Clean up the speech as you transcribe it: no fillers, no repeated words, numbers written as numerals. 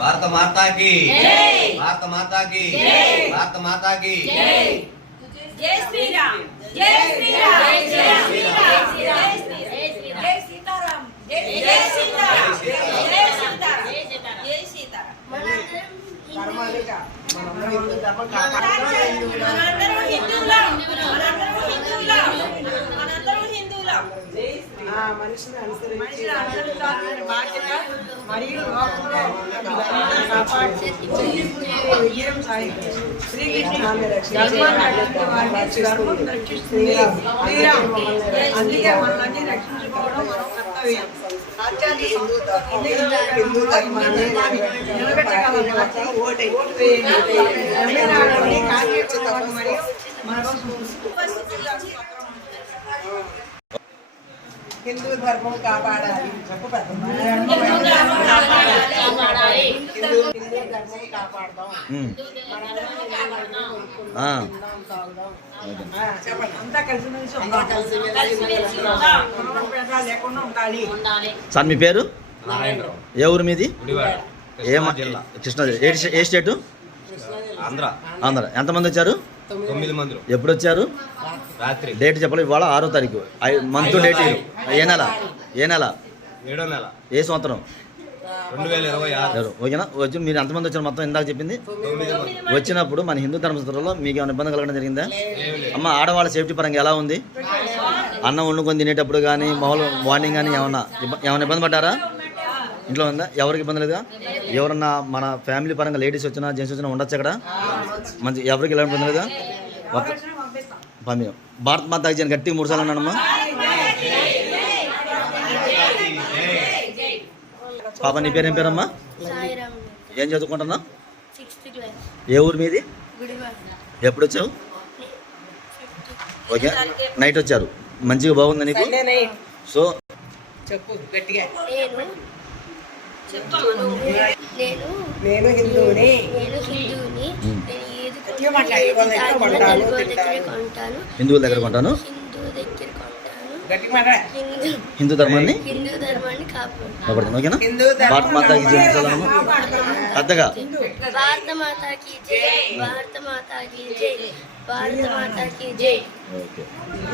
భారత మాతా की భారత మాతా की భారత మాతా की జై శ్రీరామ్ జై శ్రీరామ్ జై శ్రీరామ్ జై సీతారాం జై సీతారాం జై సీతారాం జై సీతారాం మనందరం హిందువులం మనిషిని అనుసరించి బాధ్యత మరియు లోకంలో విజయం సాధించారు. శ్రీకృష్ణ ధర్మం రక్షిస్తుంది. శ్రీరామ్ అందుకే మనల్ని రక్షించుకోవడం మన కర్తవ్యం. హిందూ ధర్మాన్ని నిలబెట్టగలం. తమిళనాడులోని కార్యక్రమాలు మరియు హిందూ ధర్మం కాపాడాలి. చెప్పు పెద్దమ్మ. హిందూ ధర్మం కాపాడదాం. చెప్పండి. అంతా కలిసి లేకుండా ఉండాలి. సార్ మీ పేరు? నారాయణరావు. ఏ ఊరు మీది? జిల్లా కృష్ణా జిల్లా. ఏ స్టేటు? ఆంధ్ర. ఆంధ్ర. ఎంతమంది వచ్చారు? 9 మంది. ఎప్పుడు వచ్చారు? రాత్రి. డేట్ చెప్పాలి. ఇవాళ 6వ తారీఖు. Month date. ఏ నెల? 7వ నెల ఏ సంవత్సరం? 2026. ఓకేనా? వచ్చి మీరు ఎంతమంది వచ్చారు మొత్తం? ఇందాక చెప్పింది. 9 మంది. వచ్చినప్పుడు మన హిందూ ధర్మశాస్త్రంలో మీకు ఏమైనా ఇబ్బంది కలగడం జరిగిందా? అమ్మ, ఆడవాళ్ళ సేఫ్టీ పరంగా ఎలా ఉంది? అన్నం వండుకొని తినేటప్పుడు కానీ మామూలు మార్నింగ్ కానీ ఏమన్నా ఇబ్బంది పడ్డారా? ఇంట్లో ఉందా? ఎవరికి ఇబ్బంది లేదుగా? ఎవరన్నా మన ఫ్యామిలీ పరంగా లేడీస్ వచ్చినా జెంట్స్ వచ్చినా ఉండొచ్చు అక్కడ? మంచి ఎవరికి ఇలా ఇబ్బంది లేదా? పంపించాం. భారత్ మాతా జన్ గట్టి 3 సార్లు అన్నానమ్మా. పాప నీ పేరు ఏం పేరమ్మా? ఏం చదువుకుంటున్నా? ఏ ఊరు మీది? ఎప్పుడు వచ్చావు? ఓకే, నైట్ వచ్చారు. మంచిగా బాగుంది నీకు? సో చెప్పు గట్టిగా. నేను హిందువుని. హిందువుల దగ్గర కొంటాను. హిందూ ధర్మాన్ని కాపాడుతాను. ఓకేనా? భారత మాతాకి జై. పెద్దగా భారత మాతాకి జై. భారత మాతాకి జై. భారత మాతాకి జై. ఓకే.